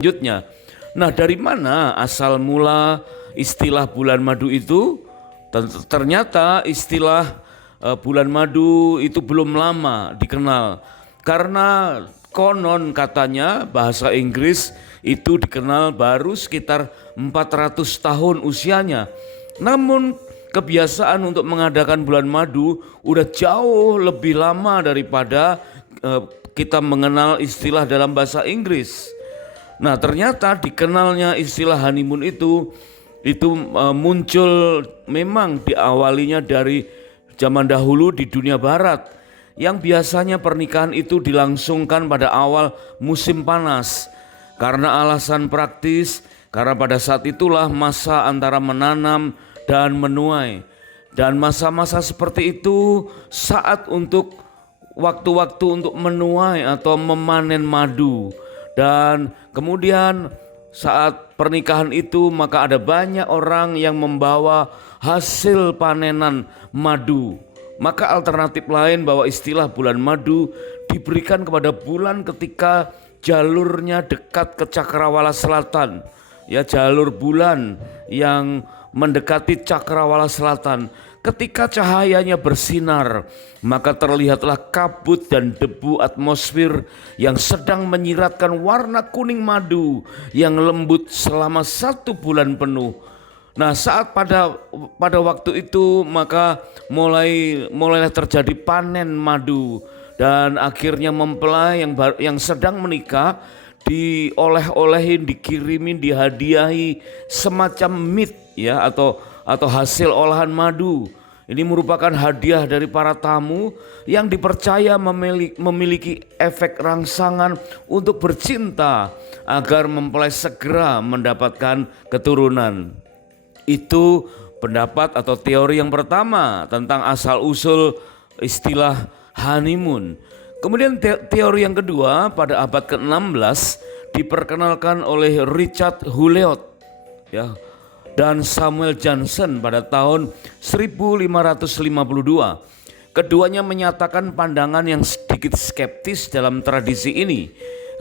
selanjutnya. Nah, dari mana asal mula istilah bulan madu itu? Ternyata istilah bulan madu itu belum lama dikenal, karena konon katanya bahasa Inggris itu dikenal baru sekitar 400 tahun usianya. Namun kebiasaan untuk mengadakan bulan madu udah jauh lebih lama daripada kita mengenal istilah dalam bahasa Inggris. Nah, ternyata dikenalnya istilah honeymoon itu muncul memang diawalinya dari zaman dahulu di dunia barat, yang biasanya pernikahan itu dilangsungkan pada awal musim panas karena alasan praktis, karena pada saat itulah masa antara menanam dan menuai, dan masa-masa seperti itu saat untuk waktu-waktu untuk menuai atau memanen madu. Dan kemudian saat pernikahan itu maka ada banyak orang yang membawa hasil panenan madu. Maka alternatif lain bahwa istilah bulan madu diberikan kepada bulan ketika jalurnya dekat ke cakrawala selatan. Ya, jalur bulan yang mendekati cakrawala selatan. Ketika cahayanya bersinar, maka terlihatlah kabut dan debu atmosfer yang sedang menyiratkan warna kuning madu yang lembut selama 1 bulan penuh. Nah, saat pada waktu itu maka mulailah terjadi panen madu, dan akhirnya mempelai yang sedang menikah dioleh-olehin, dikirimin, dihadiahi semacam meat ya, atau hasil olahan madu. Ini merupakan hadiah dari para tamu yang dipercaya memiliki efek rangsangan untuk bercinta agar mempelai segera mendapatkan keturunan. Itu pendapat atau teori yang pertama tentang asal-usul istilah honeymoon. Kemudian teori yang kedua pada abad ke-16 diperkenalkan oleh Richard Houellebecq ya, dan Samuel Johnson pada tahun 1552. Keduanya menyatakan pandangan yang sedikit skeptis dalam tradisi ini.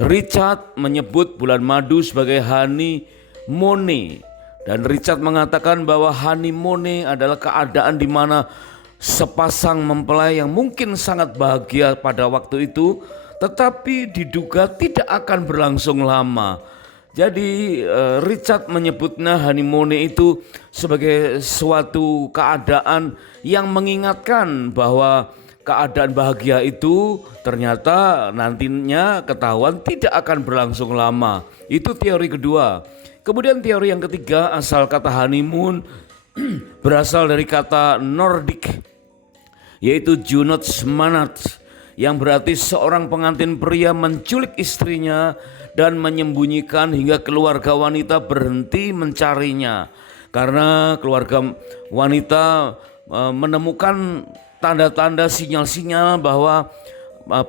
Richard menyebut bulan madu sebagai honeymoon, dan Richard mengatakan bahwa honeymoon adalah keadaan di mana sepasang mempelai yang mungkin sangat bahagia pada waktu itu, tetapi diduga tidak akan berlangsung lama. Jadi Richard menyebutnya honeymoon itu sebagai suatu keadaan yang mengingatkan bahwa keadaan bahagia itu ternyata nantinya ketahuan tidak akan berlangsung lama. Itu teori kedua. Kemudian teori yang ketiga, asal kata honeymoon berasal dari kata Nordik, yaitu Junotsmanat, yang berarti seorang pengantin pria menculik istrinya dan menyembunyikan hingga keluarga wanita berhenti mencarinya, karena keluarga wanita menemukan tanda-tanda sinyal-sinyal bahwa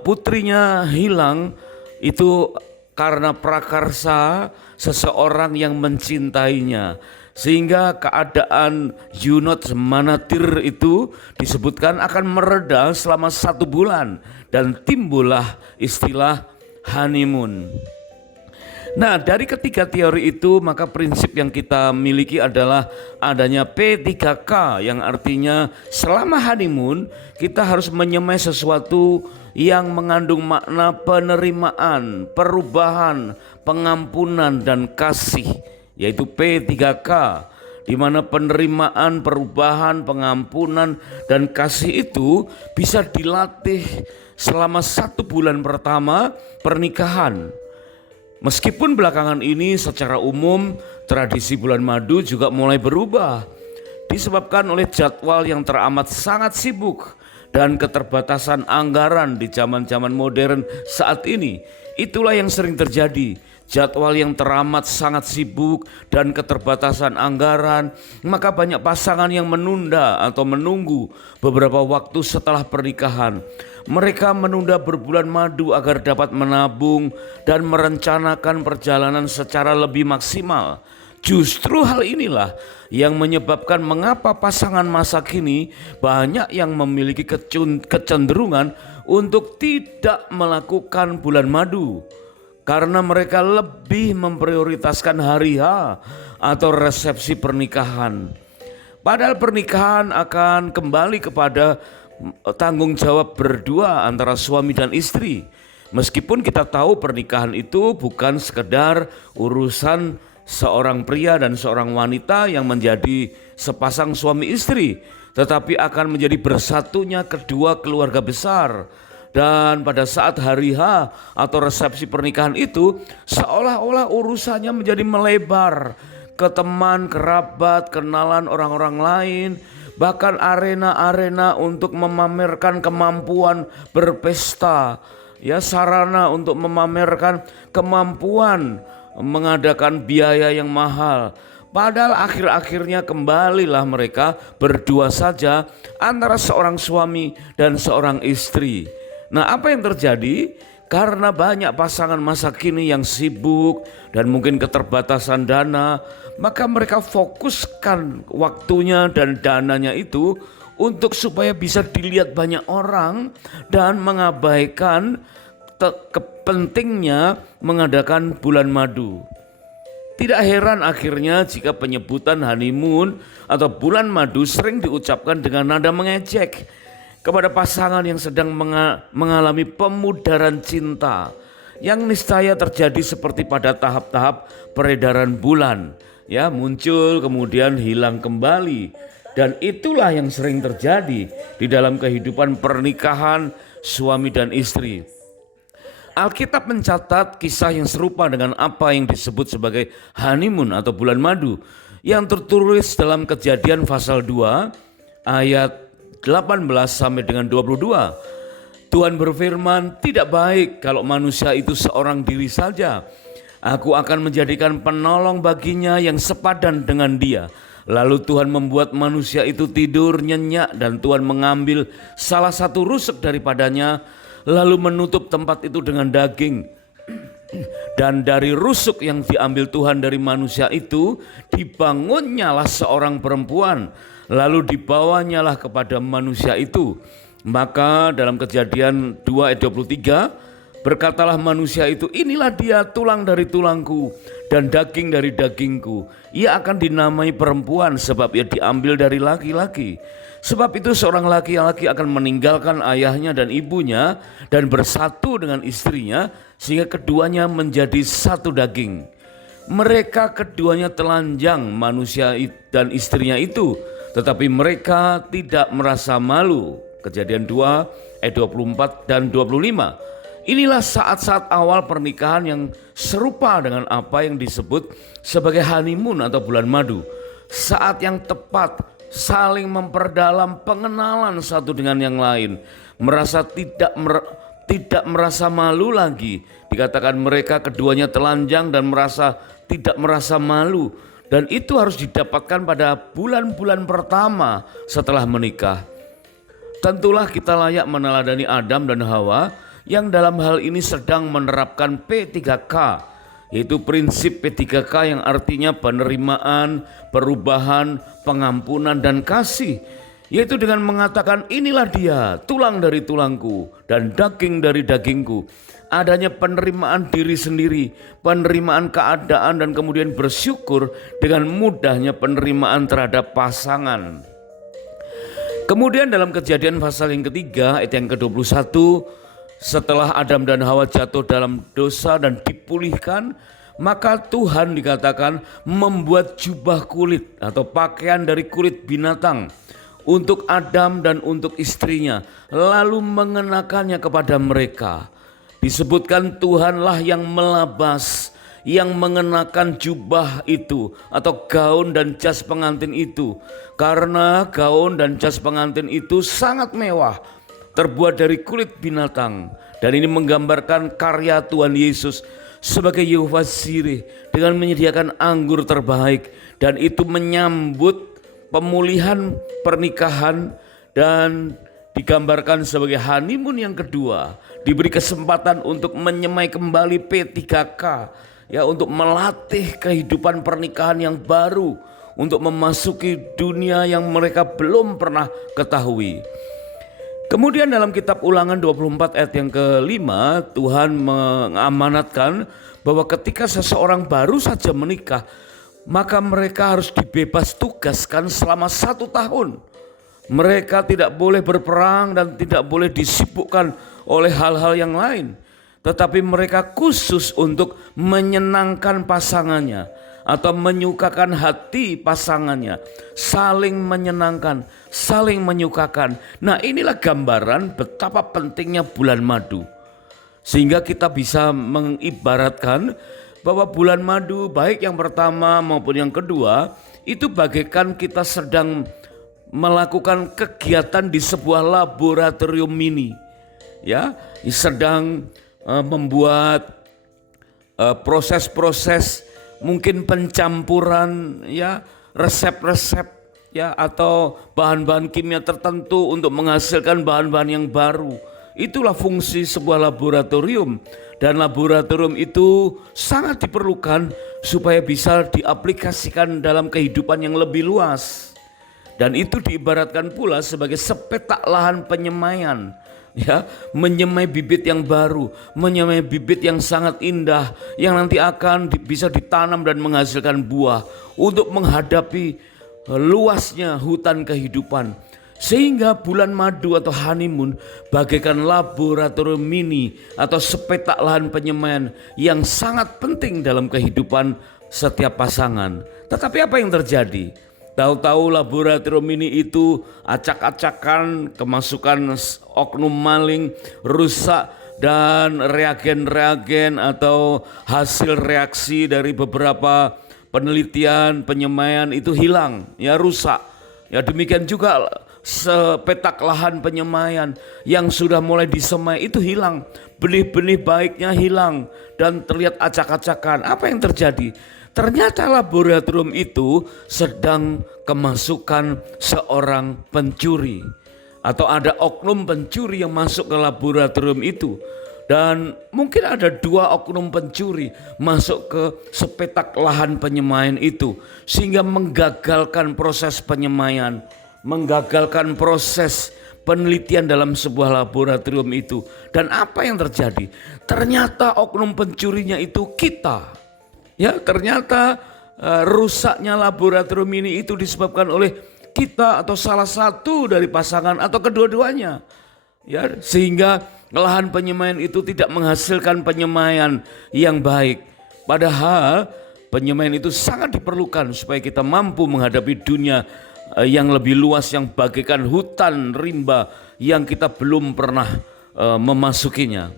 putrinya hilang itu karena prakarsa seseorang yang mencintainya. Sehingga keadaan Junot Manatir itu disebutkan akan mereda selama 1 bulan dan timbullah istilah honeymoon. Nah, dari ketiga teori itu maka prinsip yang kita miliki adalah adanya P3K, yang artinya selama honeymoon kita harus menyemai sesuatu yang mengandung makna penerimaan, perubahan, pengampunan dan kasih, yaitu P3K, di mana penerimaan, perubahan, pengampunan dan kasih itu bisa dilatih selama 1 bulan pertama pernikahan. Meskipun belakangan ini secara umum tradisi bulan madu juga mulai berubah, disebabkan oleh jadwal yang teramat sangat sibuk dan keterbatasan anggaran di zaman-zaman modern saat ini. Itulah yang sering terjadi. Jadwal yang teramat sangat sibuk dan keterbatasan anggaran, maka banyak pasangan yang menunda atau menunggu beberapa waktu setelah pernikahan. Mereka menunda berbulan madu agar dapat menabung dan merencanakan perjalanan secara lebih maksimal. Justru hal inilah yang menyebabkan mengapa pasangan masa kini banyak yang memiliki kecenderungan untuk tidak melakukan bulan madu. karena mereka lebih memprioritaskan hari H atau resepsi pernikahan. Padahal pernikahan akan kembali kepada tanggung jawab berdua antara suami dan istri. Meskipun kita tahu pernikahan itu bukan sekedar urusan seorang pria dan seorang wanita yang menjadi sepasang suami istri, tetapi akan menjadi bersatunya kedua keluarga besar. Dan pada saat hari H atau resepsi pernikahan itu, seolah-olah urusannya menjadi melebar ke teman, kerabat, kenalan orang-orang lain, bahkan arena-arena untuk memamerkan kemampuan berpesta, ya, sarana untuk memamerkan kemampuan mengadakan biaya yang mahal. Padahal akhir-akhirnya kembalilah mereka berdua saja antara seorang suami dan seorang istri. Nah, apa yang terjadi? Karena banyak pasangan masa kini yang sibuk dan mungkin keterbatasan dana, maka mereka fokuskan waktunya dan dananya itu untuk supaya bisa dilihat banyak orang dan mengabaikan pentingnya mengadakan bulan madu. Tidak heran akhirnya jika penyebutan honeymoon atau bulan madu sering diucapkan dengan nada mengejek kepada pasangan yang sedang mengalami pemudaran cinta yang niscaya terjadi seperti pada tahap-tahap peredaran bulan, ya, muncul kemudian hilang kembali. Dan itulah yang sering terjadi di dalam kehidupan pernikahan suami dan istri. Alkitab mencatat kisah yang serupa dengan apa yang disebut sebagai honeymoon atau bulan madu yang tertulis dalam Kejadian pasal 2 ayat 18 sampai dengan 22. Tuhan berfirman, "Tidak baik kalau manusia itu seorang diri saja. Aku akan menjadikan penolong baginya yang sepadan dengan dia." Lalu Tuhan membuat manusia itu tidur nyenyak dan Tuhan mengambil salah satu rusuk daripadanya, lalu menutup tempat itu dengan daging. Dan dari rusuk yang diambil Tuhan dari manusia itu, dibangunnyalah seorang perempuan, lalu dibawanyalah kepada manusia itu. Maka dalam Kejadian 2 ayat 23, berkatalah manusia itu, "Inilah dia, tulang dari tulangku dan daging dari dagingku. Ia akan dinamai perempuan sebab ia diambil dari laki-laki. Sebab itu seorang laki-laki akan meninggalkan ayahnya dan ibunya dan bersatu dengan istrinya sehingga keduanya menjadi satu daging." Mereka keduanya telanjang, manusia dan istrinya itu, tetapi mereka tidak merasa malu. Kejadian 2 ayat 24 dan 25. Inilah saat-saat awal pernikahan yang serupa dengan apa yang disebut sebagai honeymoon atau bulan madu. Saat yang tepat saling memperdalam pengenalan satu dengan yang lain, merasa tidak merasa malu lagi. Dikatakan mereka keduanya telanjang dan tidak merasa malu, dan itu harus didapatkan pada bulan-bulan pertama setelah menikah. Tentulah kita layak meneladani Adam dan Hawa yang dalam hal ini sedang menerapkan P3K, yaitu prinsip P3K yang artinya penerimaan, perubahan, pengampunan, dan kasih. Yaitu dengan mengatakan, "Inilah dia, tulang dari tulangku dan daging dari dagingku." Adanya penerimaan diri sendiri, penerimaan keadaan, dan kemudian bersyukur dengan mudahnya penerimaan terhadap pasangan. Kemudian dalam Kejadian pasal yang ketiga ayat yang ke-21, setelah Adam dan Hawa jatuh dalam dosa dan dipulihkan, maka Tuhan dikatakan membuat jubah kulit atau pakaian dari kulit binatang untuk Adam dan untuk istrinya, lalu mengenakannya kepada mereka. Disebutkan Tuhanlah yang melabas, yang mengenakan jubah itu atau gaun dan jas pengantin itu, karena gaun dan jas pengantin itu sangat mewah, terbuat dari kulit binatang, dan ini menggambarkan karya Tuhan Yesus sebagai Yehova Sirih dengan menyediakan anggur terbaik, dan itu menyambut pemulihan pernikahan dan digambarkan sebagai honeymoon yang kedua, diberi kesempatan untuk menyemai kembali P3K, ya, untuk melatih kehidupan pernikahan yang baru, untuk memasuki dunia yang mereka belum pernah ketahui. Kemudian dalam kitab Ulangan 24 ayat yang kelima, Tuhan mengamanatkan bahwa ketika seseorang baru saja menikah, maka mereka harus dibebas tugaskan selama 1 tahun. Mereka tidak boleh berperang dan tidak boleh disibukkan oleh hal-hal yang lain. Tetapi mereka khusus untuk menyenangkan pasangannya atau menyukakan hati pasangannya. Saling menyenangkan, saling menyukakan. Nah, inilah gambaran betapa pentingnya bulan madu. Sehingga kita bisa mengibaratkan bahwa bulan madu baik yang pertama maupun yang kedua itu bagaikan kita sedang melakukan kegiatan di sebuah laboratorium mini, ya, sedang membuat proses-proses mungkin pencampuran, ya, resep-resep, ya, atau bahan-bahan kimia tertentu untuk menghasilkan bahan-bahan yang baru. Itulah fungsi sebuah laboratorium, dan laboratorium itu sangat diperlukan supaya bisa diaplikasikan dalam kehidupan yang lebih luas. Dan itu diibaratkan pula sebagai sepetak lahan penyemaian, ya, menyemai bibit yang baru, menyemai bibit yang sangat indah yang nanti akan bisa ditanam dan menghasilkan buah untuk menghadapi luasnya hutan kehidupan. Sehingga bulan madu atau honeymoon bagaikan laboratorium mini atau sepetak lahan penyemaian yang sangat penting dalam kehidupan setiap pasangan. Tetapi apa yang terjadi? Tahu-tahu laboratorium ini itu acak-acakan, kemasukan oknum maling, rusak, dan reagen-reagen atau hasil reaksi dari beberapa penelitian penyemaian itu hilang, ya, rusak. Ya, demikian juga sepetak lahan penyemaian yang sudah mulai disemai itu hilang, benih-benih baiknya hilang dan terlihat acak-acakan. Apa yang terjadi? Ternyata laboratorium itu sedang kemasukan seorang pencuri, atau ada oknum pencuri yang masuk ke laboratorium itu. Dan mungkin ada 2 oknum pencuri masuk ke sepetak lahan penyemaian itu, sehingga menggagalkan proses penyemaian, menggagalkan proses penelitian dalam sebuah laboratorium itu. Dan apa yang terjadi? Ternyata oknum pencurinya itu kita. Ya, ternyata rusaknya laboratorium ini itu disebabkan oleh kita atau salah satu dari pasangan atau kedua-duanya. Ya, sehingga lahan penyemaian itu tidak menghasilkan penyemaian yang baik. Padahal penyemaian itu sangat diperlukan supaya kita mampu menghadapi dunia yang lebih luas yang bagaikan hutan rimba yang kita belum pernah memasukinya.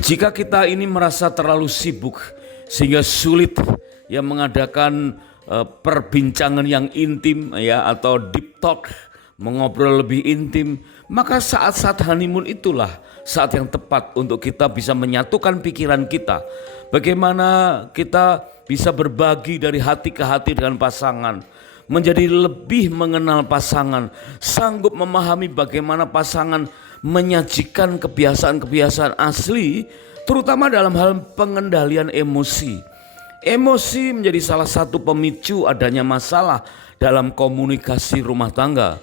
Jika kita ini merasa terlalu sibuk sehingga sulit ya mengadakan perbincangan yang intim, ya, atau deep talk, mengobrol lebih intim, maka saat-saat honeymoon itulah saat yang tepat untuk kita bisa menyatukan pikiran kita. Bagaimana kita bisa berbagi dari hati ke hati dengan pasangan, menjadi lebih mengenal pasangan, sanggup memahami bagaimana pasangan menyajikan kebiasaan-kebiasaan asli, terutama dalam hal pengendalian emosi. Emosi menjadi salah satu pemicu adanya masalah dalam komunikasi rumah tangga.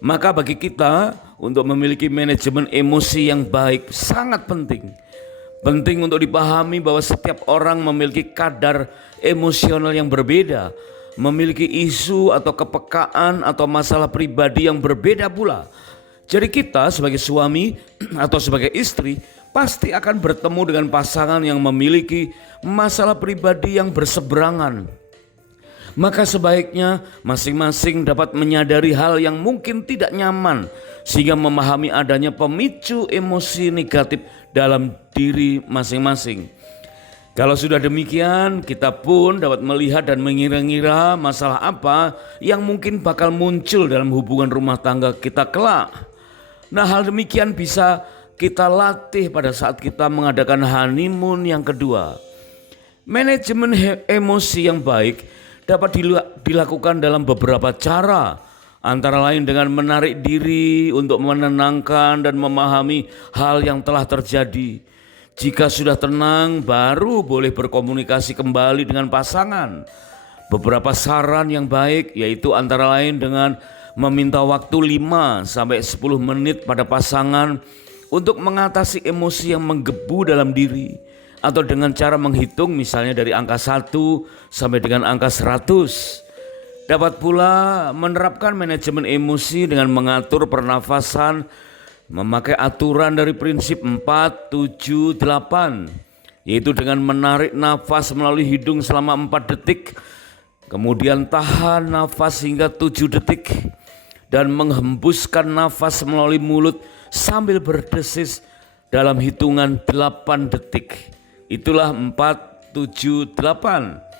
Maka bagi kita untuk memiliki manajemen emosi yang baik sangat penting. Penting untuk dipahami bahwa setiap orang memiliki kadar emosional yang berbeda, memiliki isu atau kepekaan atau masalah pribadi yang berbeda pula. Jadi kita sebagai suami atau sebagai istri pasti akan bertemu dengan pasangan yang memiliki masalah pribadi yang berseberangan. Maka sebaiknya masing-masing dapat menyadari hal yang mungkin tidak nyaman, sehingga memahami adanya pemicu emosi negatif dalam diri masing-masing. Kalau sudah demikian, kita pun dapat melihat dan mengira-ngira masalah apa yang mungkin bakal muncul dalam hubungan rumah tangga kita kelak. Nah, hal demikian bisa kita latih pada saat kita mengadakan honeymoon yang kedua. Manajemen emosi yang baik dapat dilakukan dalam beberapa cara, antara lain dengan menarik diri untuk menenangkan dan memahami hal yang telah terjadi. Jika sudah tenang, baru boleh berkomunikasi kembali dengan pasangan. Beberapa saran yang baik yaitu antara lain dengan meminta waktu 5 sampai 10 menit pada pasangan untuk mengatasi emosi yang menggebu dalam diri, atau dengan cara menghitung misalnya dari angka 1 sampai dengan angka 100. Dapat pula menerapkan manajemen emosi dengan mengatur pernafasan, memakai aturan dari prinsip 4, 7, 8, yaitu dengan menarik nafas melalui hidung selama 4 detik, kemudian tahan nafas hingga 7 detik, dan menghembuskan nafas melalui mulut sambil berdesis dalam hitungan 8 detik. Itulah 4, 7, 8.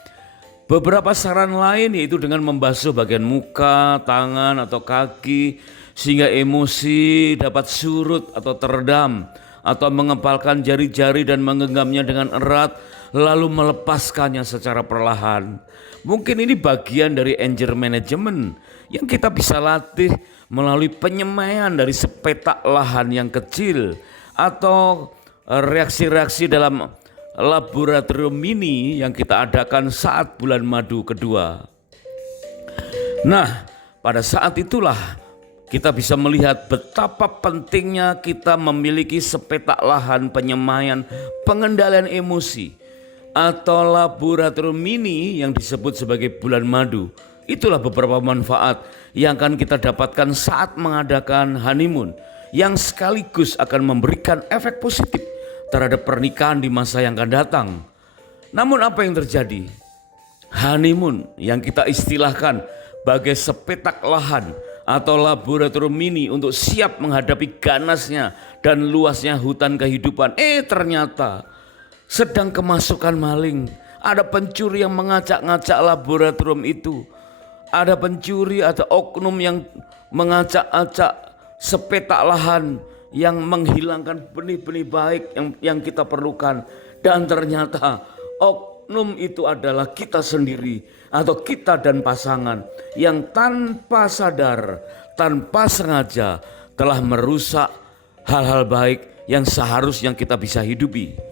Beberapa saran lain yaitu dengan membasuh bagian muka, tangan atau kaki sehingga emosi dapat surut atau teredam, atau mengepalkan jari-jari dan menggenggamnya dengan erat lalu melepaskannya secara perlahan. Mungkin ini bagian dari anger management yang kita bisa latih melalui penyemaian dari sepetak lahan yang kecil atau reaksi-reaksi dalam laboratorium mini yang kita adakan saat bulan madu kedua. Nah, pada saat itulah kita bisa melihat betapa pentingnya kita memiliki sepetak lahan penyemaian pengendalian emosi atau laboratorium mini yang disebut sebagai bulan madu. Itulah beberapa manfaat yang akan kita dapatkan saat mengadakan honeymoon, yang sekaligus akan memberikan efek positif terhadap pernikahan di masa yang akan datang. Namun apa yang terjadi? Honeymoon yang kita istilahkan sebagai sepetak lahan atau laboratorium mini untuk siap menghadapi ganasnya dan luasnya hutan kehidupan, ternyata sedang kemasukan maling. Ada pencuri yang mengacak-ngacak laboratorium itu. Ada pencuri atau oknum yang mengacak-acak sepetak lahan yang menghilangkan benih-benih baik yang kita perlukan. Dan ternyata oknum itu adalah kita sendiri atau kita dan pasangan yang tanpa sadar, tanpa sengaja telah merusak hal-hal baik yang seharusnya kita bisa hidupi.